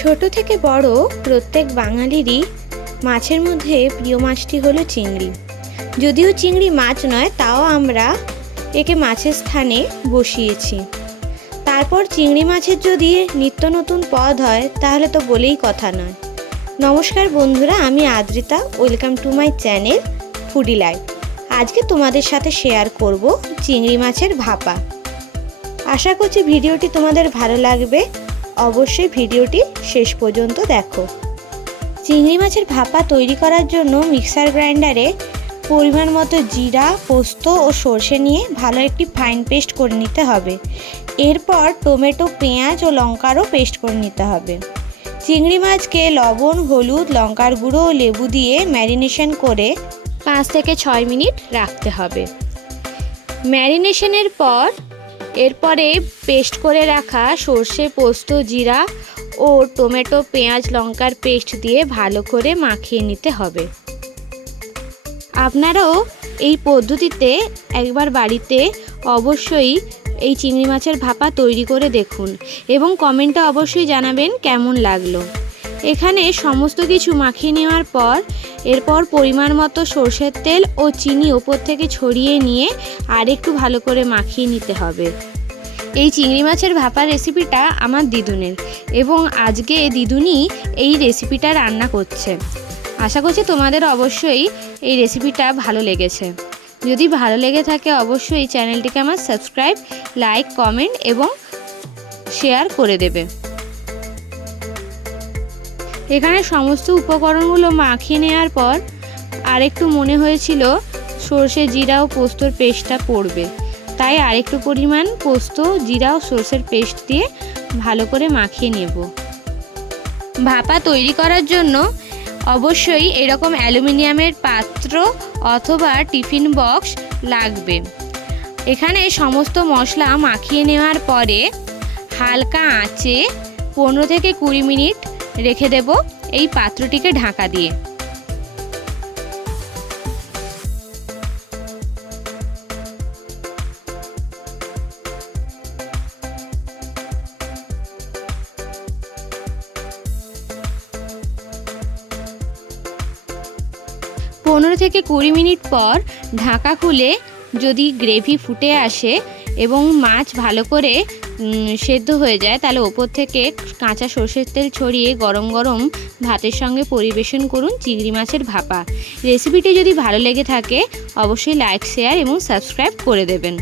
ছোট থেকে বড় প্রত্যেক বাঙালিরই মাছের মধ্যে প্রিয় মাছটি হলো চিংড়ি। যদিও চিংড়ি মাছ নয়, তাও আমরা একে মাছের স্থানে বসিয়েছি। তারপর চিংড়ি মাছের যদি নিত্য নতুন পদ হয় তাহলে তো বলেই কথা নয়। নমস্কার বন্ধুরা, আমি Adrita. Welcome to my channel foodie life. আজকে তোমাদের সাথে শেয়ার করব চিংড়ি মাছের ভাপা। আশা করছি ভিডিওটি তোমাদের ভালো লাগবে। অবশ্যই ভিডিওটি শেষ পর্যন্ত দেখো। চিংড়ি মাছের ভাপা তৈরি করার জন্য মিক্সার গ্রাইন্ডারে পরিমাণ মতো জিরা, পোস্ত ও সর্ষে নিয়ে ভালো একটি ফাইন পেস্ট করে নিতে হবে। এরপর টমেটো, পেঁয়াজ ও লঙ্কারও পেস্ট করে নিতে হবে। চিংড়ি মাছকে লবণ, হলুদ, লঙ্কার গুঁড়ো ও লেবু দিয়ে ম্যারিনেশন করে 5 থেকে 6 মিনিট রাখতে হবে। ম্যারিনেশনের পর এরপরে পেস্ট করে রাখা সর্ষে, পোস্ত, জিরা ও টমেটো, পেঁয়াজ, লঙ্কার পেস্ট দিয়ে ভালো করে মাখিয়ে নিতে হবে। আপনারাও এই পদ্ধতিতে একবার বাড়িতে অবশ্যই এই চিংড়ি মাছের ভাপা তৈরি করে দেখুন এবং কমেন্টে অবশ্যই জানাবেন কেমন লাগলো। এখানে সমস্ত কিছু মাখিয়ে নেওয়ার পর এরপর পরিমাণ মতো সরষের তেল ও চিনি ওপর থেকে ছড়িয়ে নিয়ে আর একটু ভালো করে মাখিয়ে নিতে হবে। এই চিংড়ি মাছের ভাপার রেসিপিটা আমার দিদুনের এবং আজকে দিদুনি এই রেসিপিটা রান্না করছে। আশা করছি তোমাদের অবশ্যই এই রেসিপিটা ভালো লেগেছে। যদি ভালো লেগে থাকে অবশ্যই চ্যানেলটিকে আমার সাবস্ক্রাইব, লাইক, কমেন্ট এবং শেয়ার করে দেবে। এখানে সমস্ত উপকরণগুলো মাখিয়ে নেওয়ার পর আরেকটু মনে হয়েছিল সর্ষে, জিরা ও পোস্তর পেস্টটা পড়বে, তাই আরেকটু পরিমাণ পোস্ত, জিরা ও সর্ষের পেস্ট দিয়ে ভালো করে মাখিয়ে নেব। ভাপা তৈরি করার জন্য অবশ্যই এরকম অ্যালুমিনিয়ামের পাত্র অথবা টিফিন বক্স লাগবে। এখানে সমস্ত মশলা মাখিয়ে নেওয়ার পরে হালকা আঁচে 15 থেকে 20 মিনিট রেখে দেব এই পাত্রটিকে ঢাকা দিয়ে। পনেরো থেকে 20 মিনিট পর ঢাকা খুলে যদি গ্রেভি ফুটে আসে এবং মাছ ভালো করে সেদ্ধ হয়ে যায় তাহলে ওপর থেকে কাঁচা সর্ষের তেল ছড়িয়ে গরম গরম ভাতের সঙ্গে পরিবেশন করুন চিংড়ি মাছের ভাপা। রেসিপিটি যদি ভালো লেগে থাকে অবশ্যই লাইক, শেয়ার এবং সাবস্ক্রাইব করে দেবেন।